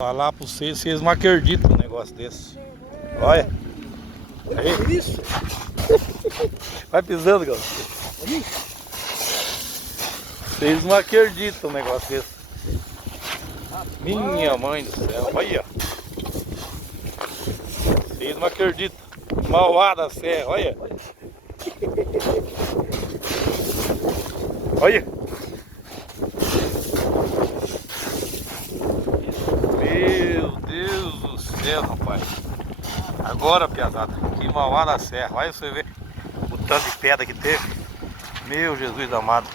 Falar pra vocês, vocês não acreditam num negócio desse. Olha. Aí. Isso? Vai pisando, galera. Vocês não acreditam num negócio desse. Minha mãe do céu. Olha. Vocês não acreditam. Mauá da Serra, olha. Olha. Meu Deus do céu, rapaz. Agora, piazada, que Mauá da Serra. Olha você ver o tanto de pedra que teve. Meu Jesus amado.